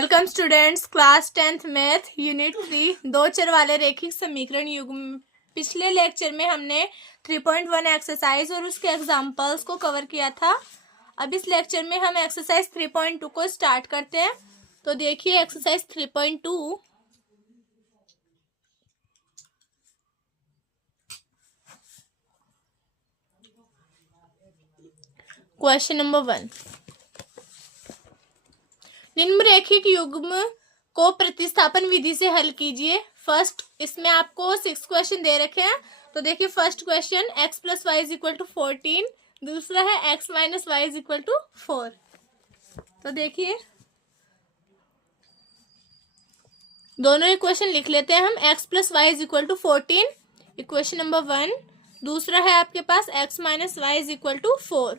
Welcome students, class 10th math unit 3 दो चर वाले रेखिक समीकरण युग्म। पिछले लेक्चर में हमने 3.1 एक्सरसाइज और उसके एग्जांपल्स को कवर किया था। अब इस लेक्चर में हम एक्सरसाइज 3.2 को स्टार्ट करते हैं। तो देखिए एक्सरसाइज 3.2। क्वेश्चन नंबर 1, निम्न रेखिक युग्म को प्रतिस्थापन विधि से हल कीजिए। फर्स्ट, इसमें आपको 6 क्वेश्चन दे रखे हैं। तो देखिए first question x plus Y is equal to 14, दूसरा है x minus Y is equal to 4। तो देखिए दोनों इक्वेशन लिख लेते हैं हम। x plus Y is equal to 14 equation number 1, दूसरा है आपके पास x minus Y is equal to 4,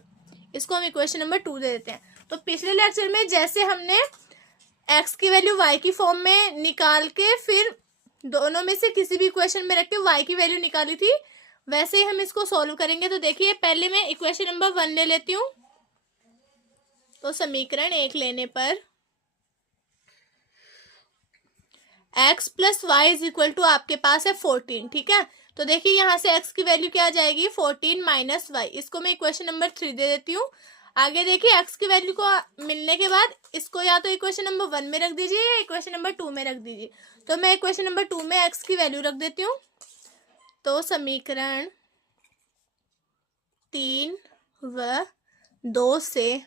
इसको हम इक्वेशन नंबर 2 दे देते हैं। तो पिछले लेक्चर में जैसे हमने x की वैल्यू y की फॉर्म में निकाल के फिर दोनों में से किसी भी इक्वेशन में रख के y की वैल्यू निकाली थी, वैसे ही हम इसको सॉल्व करेंगे। तो देखिए पहले मैं इक्वेशन नंबर 1 ले लेती हूँ। तो समीकरण 1 लेने पर x plus Y is equal to आपके पास है 14, ठीक है। तो देखिए यहाँ से x की वैल्यू क्या आ जाएगी, 14 माइनस वाई, इसको मैं इक्वेशन नंबर 3 दे देती हूँ। आगे देखिए x की वैल्यू को मिलने के बाद इसको या तो इक्वेशन नंबर 1 में रख दीजिए या इक्वेशन नंबर 2 में रख दीजिए। तो मैं इक्वेशन नंबर 2 में x की वैल्यू रख देती हूँ। तो समीकरण 3 व 2 से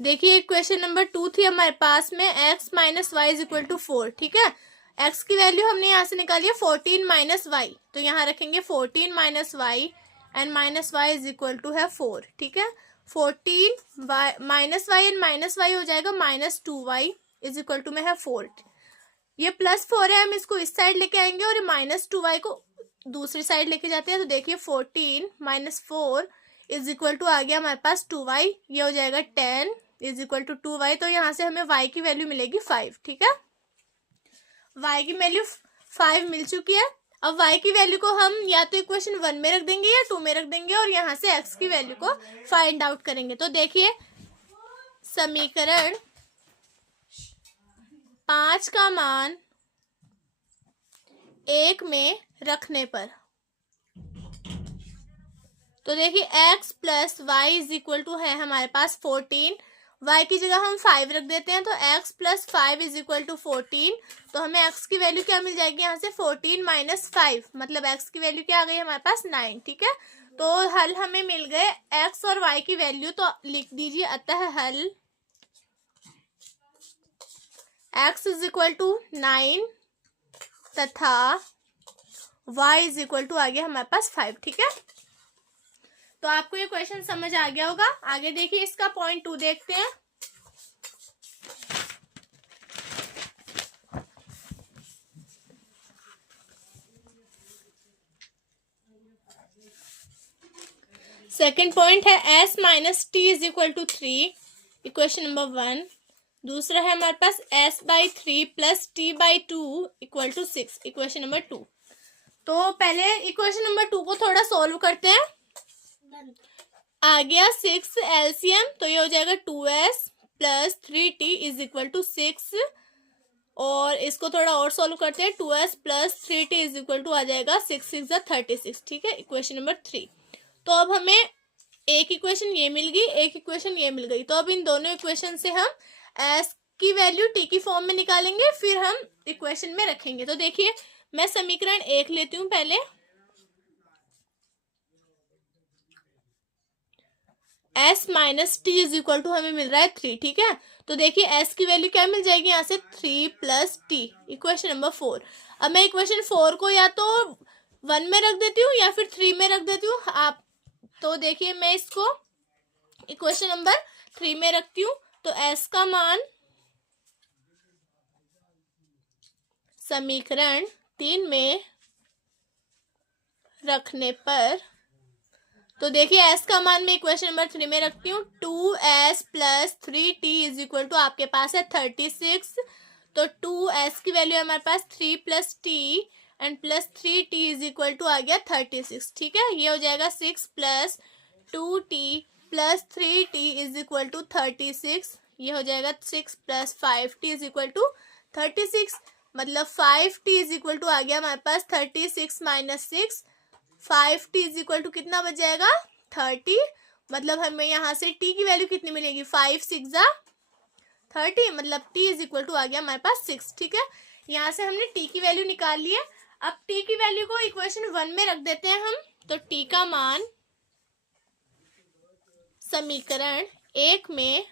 देखिए इक्वेशन नंबर 2 थी हमारे पास में x minus Y is equal to 4, ठीक है। x की वैल्यू हमने यहाँ से निकाली है 14 माइनस वाई, तो यहाँ रखेंगे 14 minus Y and minus Y is equal to है 4, ठीक है। 14 minus Y and minus Y हो जाएगा minus 2y is equal to में है 4। ये प्लस 4 है, हम इसको इस साइड लेके आएंगे और माइनस 2y को दूसरी साइड लेके जाते हैं। तो देखिए 14 माइनस 4 इज इक्वल टू आ गया हमारे पास 2y, ये हो जाएगा 10 इज इक्वल टू 2y। तो यहाँ से हमें y की वैल्यू मिलेगी 5, ठीक है। y की वैल्यू 5 मिल चुकी है। अब y की वैल्यू को हम या तो इक्वेशन 1 में रख देंगे या 2 में रख देंगे और यहाँ से x की वैल्यू को फाइंड आउट करेंगे। तो देखिए समीकरण 5 का मान 1 में रखने पर, तो देखिए x plus Y is equal to है हमारे पास 14, y की जगह हम 5 रख देते हैं। तो x plus 5 is equal to 14, तो हमें x की वैल्यू क्या मिल जाएगी यहाँ से 14 माइनस 5, मतलब x की वैल्यू क्या आ गई हमारे पास 9, ठीक है। तो हल हमें मिल गए x और y की वैल्यू, तो लिख दीजिए अतः हल x इज इक्वल टू 9 तथा y इज इक्वल टू आ गया हमारे पास 5, ठीक है। तो आपको ये क्वेश्चन समझ आ गया होगा। आगे देखिए इसका पॉइंट 2 देखते हैं। सेकंड पॉइंट है s minus T is equal to 3, equation number 1। दूसरा है हमारे पास s by 3 plus T by 2 equal to 6, equation number 2। तो पहले इक्वेशन नंबर 2 को थोड़ा सॉल्व करते हैं। आ गया 6 एलसीएम, तो ये हो जाएगा 2s plus 3t is equal to 6, और इसको थोड़ा और सॉल्व करते हैं। 2s plus 3t is equal to आ जाएगा 6 6 36, ठीक है, इक्वेशन नंबर 3। तो अब हमें एक इक्वेशन ये मिल गई, एक इक्वेशन ये मिल गई। तो अब इन दोनों इक्वेशन से हम s की वैल्यू t की फॉर्म में निकालेंगे, फिर हम इक्वेशन में रखेंगे। तो देखिए मैं समीकरण 1 लेती हूँ पहले। s minus T is equal to हमें मिल रहा है 3, ठीक है। तो देखिए s की वैल्यू क्या मिल जाएगी यहाँ से 3 प्लस टी, इक्वेशन नंबर 4। अब मैं इक्वेशन 4 को या तो 1 में रख देती हूँ या फिर 3 में रख देती हूँ आप। तो देखिए मैं इसको इक्वेशन नंबर 3 में रखती हूँ। तो s का मान समीकरण 3 में रखने पर, तो देखिए s का मान मैं इक्वेशन नंबर 3 में रखती हूँ। 2s plus 3t is equal to आपके पास है 36। तो 2s की वैल्यू हमारे पास 3 plus t and plus 3t is equal to आ गया 36, ठीक है। ये हो जाएगा 6 plus 2t plus 3t is equal to 36, ये हो जाएगा 6 + 5t = 36, मतलब 5t = आ गया हमारे पास 36 - 6, 5t = कितना बच जाएगा 30, मतलब हमें यहाँ से t की वैल्यू कितनी मिलेगी 5 × 6 = 30, मतलब t = आ गया हमारे पास 6। ठीक है, यहाँ से हमने t की वैल्यू निकाल ली है। अब t की वैल्यू को इक्वेशन 1 में रख देते हैं हम, तो t का मान समीकरण 1 में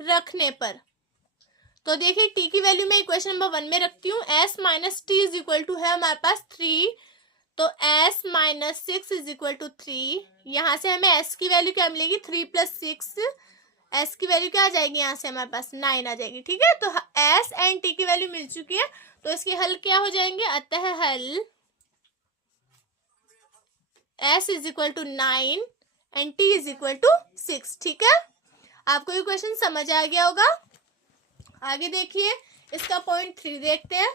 रखने पर, तो देखिए t की वैल्यू मैं इक्वेशन नंबर 1 में रखती हूँ। s - t = है हमारे पास 3, तो s - 6 = 3। यहाँ से हमें s की वैल्यू क्या मिलेगी 3 + 6, s की वैल्यू क्या आ जाएगी यहाँ से हमारे पास 9 आ जाएगी। ठीक है, तो s एंड t की वैल्यू मिल चुकी है, तो इसके हल क्या हो जाएंगे, अतः हल s = 9 एंड t = 6। ठीक है, आपको ये क्वेश्चन समझ आ गया होगा। आगे देखिए, इसका पॉइंट 3 देखते हैं।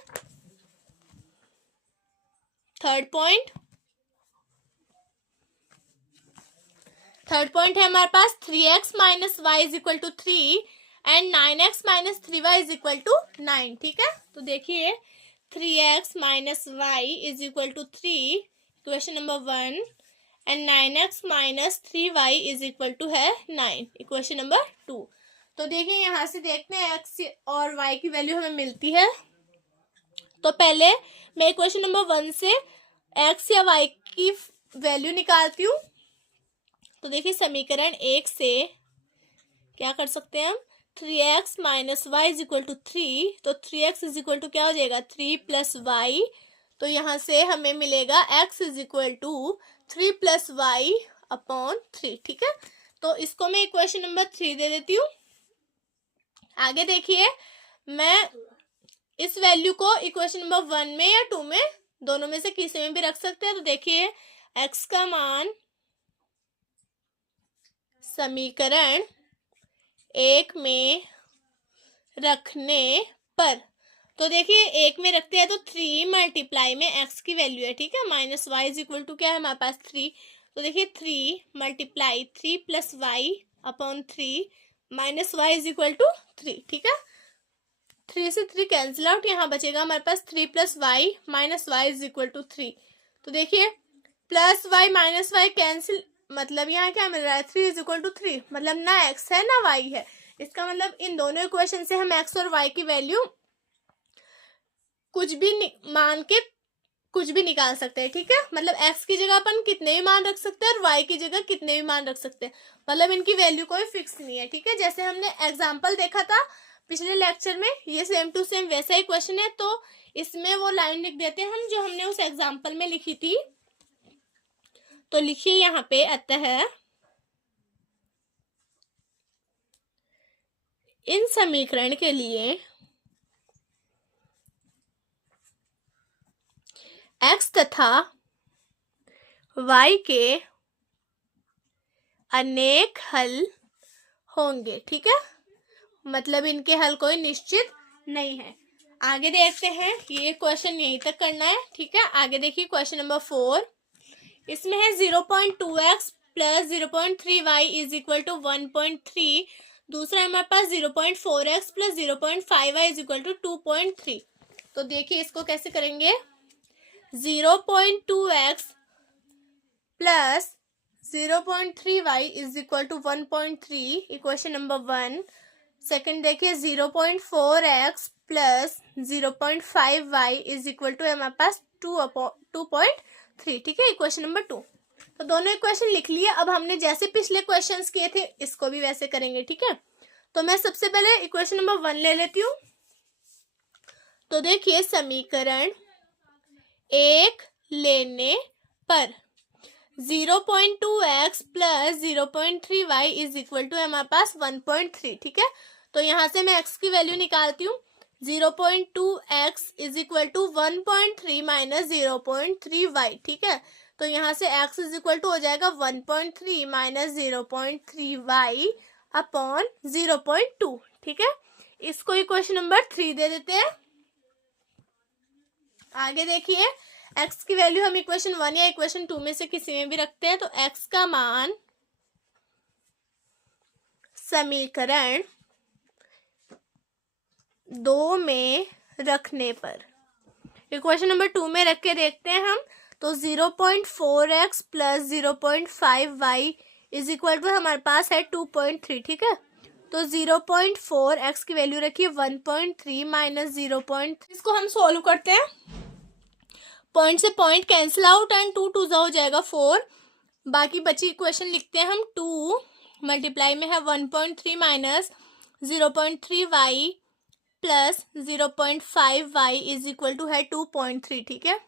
थर्ड पॉइंट है हमारे पास 3x - y = 3 and 9x - 3y = 9। ठीक है, तो देखिए 3x - y = 3 equation number 1 and 9x - 3y = है 9 इक्वेशन नंबर 2। तो देखिए यहाँ से देखते हैं x और y की वैल्यू हमें मिलती है। तो पहले मैं इक्वेशन नंबर 1 से x या y की वैल्यू निकालती हूँ। तो देखिए समीकरण 1 से क्या कर सकते हैं हम, 3x - y = 3, तो 3x = क्या हो जाएगा 3 + y, तो यहाँ से हमें मिलेगा x = 3 + y/3। ठीक है, तो इसको मैं इक्वेशन नंबर 3 दे देती हूँ। आगे देखिए, मैं इस वैल्यू को इक्वेशन नंबर 1 में या 2 में, दोनों में से किसी में भी रख सकते हैं। तो देखिए x का मान समीकरण 1 में रखने पर, तो देखिए 1 में रखते हैं तो 3 मल्टीप्लाई में x की वैल्यू है। ठीक है, माइनस y = क्या है हमारे पास 3, तो देखिए 3 मल्टीप्लाई 3 + y/3 माइनस y = 3। ठीक है, 3 से 3 कैंसिल आउट, यहाँ बचेगा हमारे पास 3 + y माइनस y = 3। तो देखिए plus y minus y cancel, मतलब यहाँ क्या मिल रहा है 3 = 3, मतलब ना x है ना y है। इसका मतलब इन दोनों इक्वेशन से हम x और y की वैल्यू कुछ भी मान के कुछ भी निकाल सकते हैं। ठीक है, मतलब x की जगह अपन कितने भी मान रख सकते हैं और y की जगह कितने भी मान रख सकते हैं, मतलब इनकी वैल्यू कोई फिक्स नहीं है। ठीक है, जैसे हमने एग्जांपल देखा था पिछले लेक्चर में, ये सेम टू सेम वैसा ही क्वेश्चन है। तो इसमें वो लाइन लिख देते हैं हम जो हमने उस एग्जांपल में लिखी थी। तो लिखिए यहाँ पे, अतः इन समीकरण के लिए x तथा y के अनेक हल होंगे। ठीक है, मतलब इनके हल कोई निश्चित नहीं है। आगे देखते हैं, ये क्वेश्चन यहीं तक करना है। ठीक है, आगे देखिए क्वेश्चन नंबर 4, इसमें है 0.2x + 0.3y = 1.3, दूसरा है हमारे पास 0.4x + 0.5y = 2.3। तो देखिए इसको कैसे करेंगे, 0.2x + 0.3y = 1.3 equation number 1। Second देखिए 0.4x + 0.5y = है हमारे पास 2.3। ठीक है, इक्वेशन नंबर 2। तो दोनों इक्वेशन लिख लिए। अब हमने जैसे पिछले क्वेश्चंस किए थे इसको भी वैसे करेंगे। ठीक है, तो मैं सबसे पहले इक्वेशन नंबर 1 ले लेती हूँ। तो देखिए समीकरण 1 लेने पर 0.2x + 0.3y = है हमारे पास 1.3। ठीक है, तो यहाँ से मैं x की वैल्यू निकालती हूँ। 0.2x = 1.3 - 0.3y। ठीक है, तो यहाँ से x = हो जाएगा 1.3 - 0.3y/0.2। ठीक है, इसको इक्वेशन नंबर 3 दे देते हैं। आगे देखिए, x की वैल्यू हम इक्वेशन 1 या इक्वेशन 2 में से किसी में भी रखते हैं। तो x का मान समीकरण 2 में रखने पर। इक्वेशन नंबर 2 में रख के देखते हैं हम। तो 0.4x plus 0.5y is equal to हमारे पास है 2.3, ठीक है। तो 0.4x की वैल्यू रखिए 1.3 माइनस 0.3, इसको हम सोल्व करते हैं। पॉइंट से पॉइंट कैंसिल आउट एंड 2 2 हो जाएगा 4। बाकी बची इक्वेशन लिखते हैं हम। 2 मल्टीप्लाई में है 1.3 minus 0.3y plus 0.5y is equal to है 2.3, ठीक है।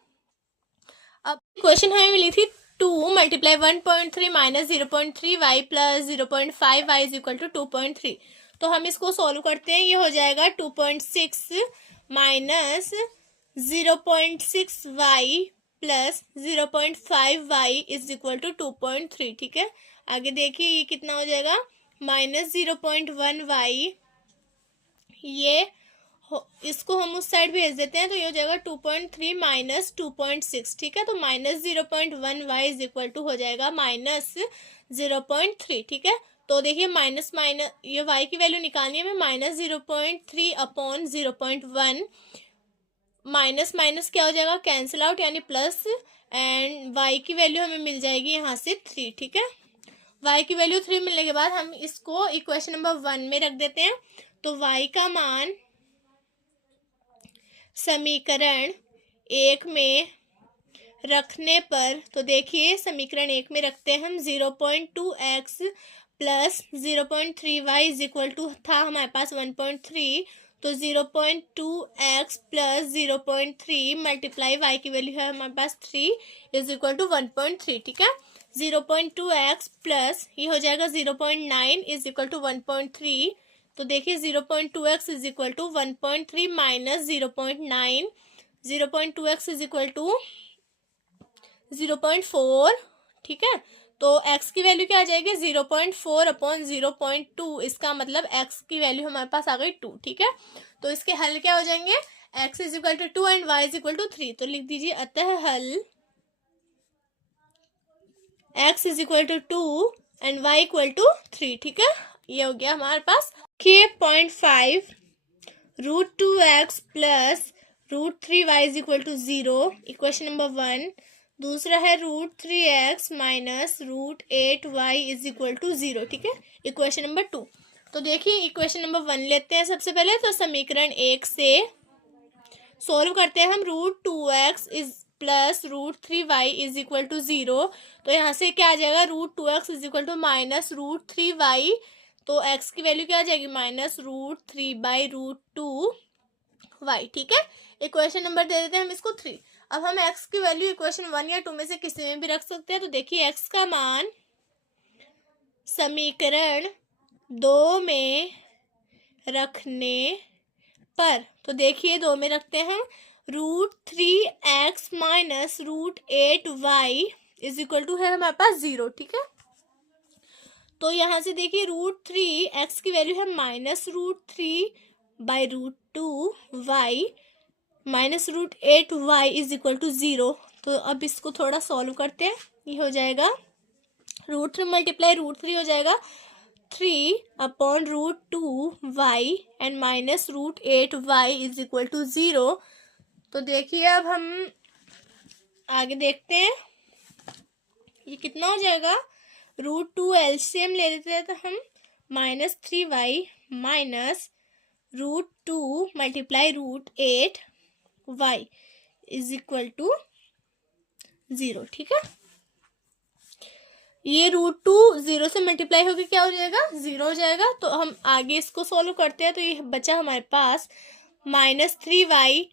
अब इक्वेशन हमें मिली थी 2 multiply 1.3 minus 0.3y plus 0.5y is equal to 2.3। तो हम इसको सॉल्व करते हैं। ये हो जाएगा 2.6 minus 0.6y plus 0.5y is equal to 2.3, ठीक है। आगे देखिए ये कितना हो जाएगा, माइनस 0.1y, ये इसको हम उस साइड भेज देते हैं तो ये हो जाएगा 2.3 माइनस 2.6, ठीक है। तो minus 0.1y is equal to हो जाएगा माइनस 0.3, ठीक है। तो देखिए माइनस माइनस ये y की वैल्यू निकालनी है हमें, माइनस 0.3 अपॉन 0.1, माइनस माइनस क्या हो जाएगा, कैंसिल आउट, यानी प्लस, एंड y की वैल्यू हमें मिल जाएगी यहाँ से 3, ठीक है। y की वैल्यू 3 मिलने के बाद हम इसको इक्वेशन नंबर 1 में रख देते हैं। तो y का मान समीकरण 1 में रखने पर, तो देखिए समीकरण 1 में रखते हैं हम 0.2x plus 0.3y is equal to था हमारे पास 1.3, तो 0.2x प्लस 0.3 मल्टीप्लाई y की वैल्यू है हमारे पास 3 इज इक्वल टू 1.3, ठीक है। 0.2x प्लस ये हो जाएगा 0.9 इज इक्वल टू 1.3। तो देखिए 0.2x is equal to 1.3 minus 0.9, 0.2x is equal to 0.4, ठीक है। तो x की वैल्यू क्या आ जाएगी, 0.4 अपॉन 0.2, इसका मतलब x की वैल्यू हमारे पास आ गई 2, ठीक है। तो इसके हल क्या हो जाएंगे, x is equal to 2 and y is equal to 3। तो लिख दीजिए अतः हल x is equal to 2 and y equal to 3, ठीक है। ये हो गया हमारे पास। देखिए 0.5 √2x plus √3y is equal to 0, equation number 1। दूसरा है √3x minus √8y is equal to 0, ठीक है, इक्वेशन नंबर 2। तो देखिए इक्वेशन नंबर 1 लेते हैं सबसे पहले। तो समीकरण 1 से सोल्व करते हैं हम। √2x is plus √3y is equal to 0। तो यहाँ से क्या आ जाएगा, √2x is equal to minus √3y, तो x की वैल्यू क्या आ जाएगी, माइनस √3/√2y, ठीक है। इक्वेशन नंबर दे देते हैं हम इसको 3। अब हम x की वैल्यू इक्वेशन 1 या 2 में से किसी में भी रख सकते हैं। तो देखिए x का मान समीकरण 2 में रखने पर, तो देखिए 2 में रखते हैं, √3x minus √8y is equal to है हमारे पास 0, ठीक है। तो यहाँ से देखिए √3x की वैल्यू है minus √3/√2y minus √8y is equal to 0। तो अब इसको थोड़ा सॉल्व करते हैं। ये हो जाएगा √3 मल्टीप्लाई √3 हो जाएगा 3 upon √2y and minus √8y is equal to 0। तो देखिए अब हम आगे देखते हैं ये कितना हो जाएगा। √2 एलसीएम ले लेते हैं तो हम minus 3y minus √2 multiply √8y is equal to 0, ठीक है। ये √2 0 से मल्टीप्लाई होकर क्या हो जाएगा, 0 हो जाएगा। तो हम आगे इसको सॉल्व करते हैं। तो ये बचा हमारे पास माइनस 3y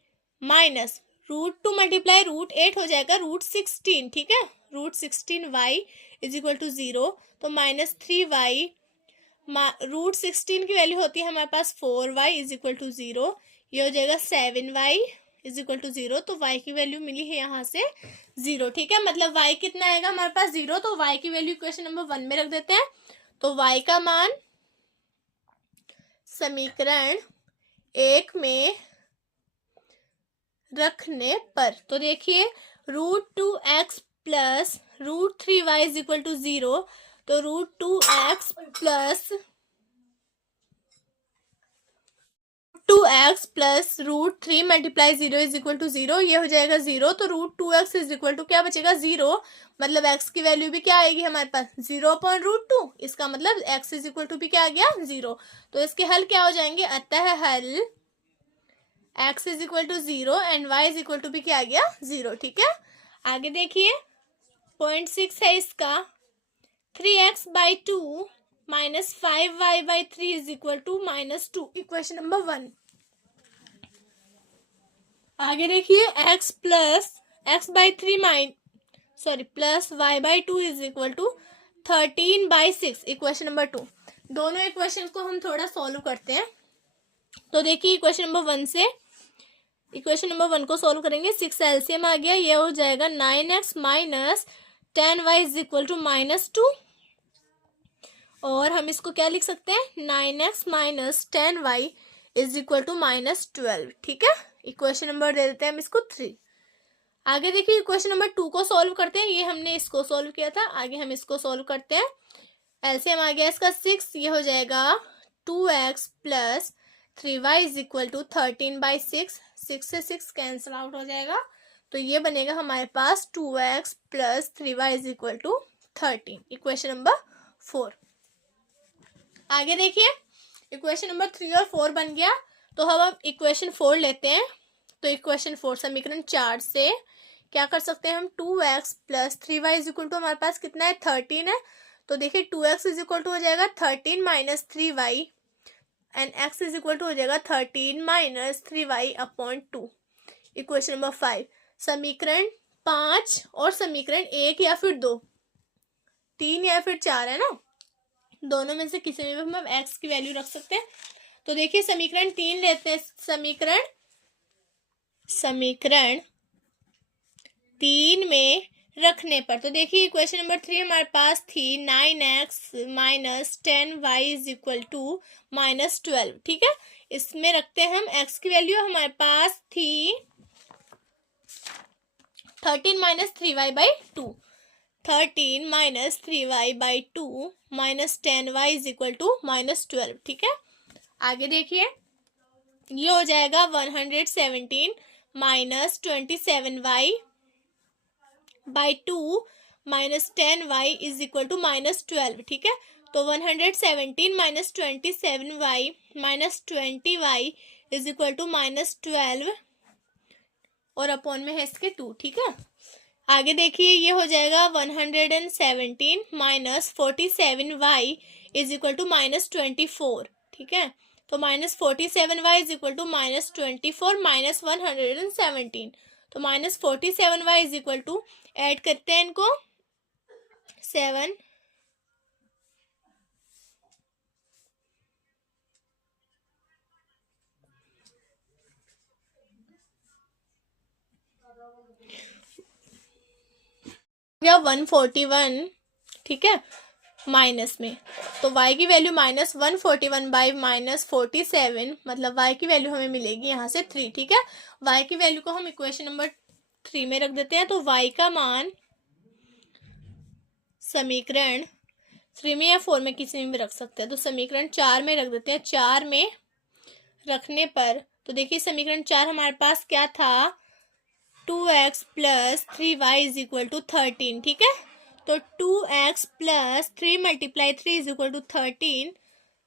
माइनस √2 मल्टीप्लाई √8 हो जाएगा √16, ठीक है। √16y is equal to 0। तो माइनस 3y, √16 की वैल्यू होती है हमारे पास 4y इज इक्वल टू 0। ये हो जाएगा 7y इज इक्वल टू 0। तो y की वैल्यू मिली है यहाँ से 0, ठीक है। मतलब y कितना आएगा हमारे पास 0। तो y की वैल्यू इक्वेशन नंबर 1 में रख देते हैं। तो y का मान समीकरण 1 में रखने पर, तो देखिए √2x plus √3y is equal to 0। तो √2x plus 2x plus root 3 multiply 0 is equal to 0, ये हो जाएगा 0। तो root 2x is equal to क्या बचेगा 0, मतलब x की वैल्यू भी क्या आएगी हमारे पास 0/√2, इसका मतलब x इज इक्वल टू भी क्या आ गया 0। तो इसके हल क्या हो जाएंगे, अतः हल x is equal to 0 and y is equal to भी क्या आ गया 0। ठीक है, आगे देखिए पॉइंट 6 है इसका, 3x/2 minus 5y/3 is equal to -2, equation number 1। आगे देखिए x plus plus y/2 is equal to 13/6, equation number 2। दोनों इक्वेशन को हम थोड़ा सॉल्व करते हैं। तो देखिए इक्वेशन नंबर 1 से इक्वेशन नंबर 1 को सॉल्व करेंगे, 6 एलसीएम आ गया, ये हो जाएगा 9x minus 10y is equal to -2, और हम इसको क्या लिख सकते हैं 9x minus 10y is equal to -12। ठीक है, इक्वेशन नंबर दे देते हैं हम इसको 3। आगे देखिए इक्वेशन नंबर 2 को सॉल्व करते हैं, ये हमने इसको सॉल्व किया था, आगे हम इसको सॉल्व करते हैं। एलसीएम आ गया इसका 6, ये हो जाएगा 2x plus 3y is equal to 13/6, 6 से 6 कैंसिल आउट हो जाएगा, तो ये बनेगा हमारे पास 2x plus 3y is equal to 13, equation number 4। आगे देखिए इक्वेशन नंबर 3 और 4 बन गया, तो हम इक्वेशन 4 लेते हैं। तो इक्वेशन 4 समीकरण 4 से क्या कर सकते हैं हम, 2x plus 3y is equal to हमारे पास कितना है 13 है, तो देखिए 2x इज इक्वल टू हो जाएगा 13 minus 3y and x is equal to हो जाएगा 13 माइनस 3y/2, इक्वेशन नंबर 5। समीकरण 5 और समीकरण 1 या फिर 2, 3 या फिर 4 है ना, दोनों में से किसी में भी हम x की वैल्यू रख सकते हैं। तो देखिए समीकरण 3 लेते हैं, समीकरण 3 में रखने पर, तो देखिए इक्वेशन नंबर 3 हमारे पास थी 9x minus 10y is equal to -12। ठीक है, इसमें रखते हैं हम x की वैल्यू, हमारे पास थी 13 minus 3y/2, 13 minus 3y/2 minus 10y is equal to -12। ठीक है, आगे देखिए ये हो जाएगा 117 minus 27y/2 minus 10y is equal to -12। ठीक है, तो 117 minus 27y minus 20y is equal to -12 और अपॉन में है इसके 2। ठीक है, आगे देखिए ये हो जाएगा 117 minus 47y is equal to -24। ठीक है, तो -47y is equal to -24 minus 117, तो -47y is equal to add करते हैं इनको 7, या 141। ठीक है, माइनस में, तो y की वैल्यू -141 - 47, मतलब y की वैल्यू हमें मिलेगी यहाँ से 3। ठीक है, y की वैल्यू को हम इक्वेशन नंबर 3 में रख देते हैं, तो y का मान समीकरण 3 में या 4 में किसी में भी रख सकते हैं, तो समीकरण 4 में रख देते हैं। 4 में रखने पर तो देखिए समीकरण 4 हमारे पास क्या था 2x plus 3y is equal to 13। ठीक है, तो 2x plus 3 multiply 3 is equal to 13,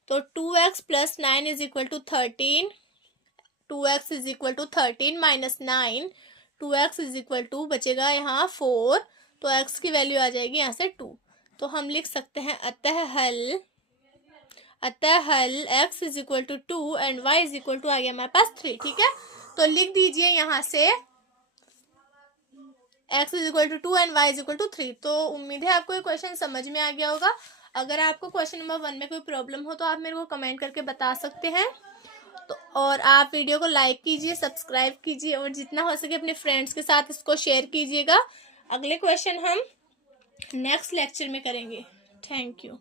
तो 2x plus 9 is equal to 13, 2x is equal to 13 minus 9, 2x is equal to बचेगा यहाँ 4, तो x की वैल्यू आ जाएगी यहाँ से 2। तो हम लिख सकते हैं अतः हल x is equal to 2 and y is equal to आ गया हमारे पास 3। ठीक है, तो लिख दीजिए यहाँ से x is equal to 2 and y is equal to 3। तो उम्मीद है आपको ये क्वेश्चन समझ में आ गया होगा। अगर आपको क्वेश्चन नंबर 1 में कोई प्रॉब्लम हो तो आप मेरे को कमेंट करके बता सकते हैं। तो और आप वीडियो को लाइक कीजिए, सब्सक्राइब कीजिए और जितना हो सके अपने फ्रेंड्स के साथ इसको शेयर कीजिएगा। अगले क्वेश्चन हम नेक्स्ट लेक्चर में करेंगे। Thank you.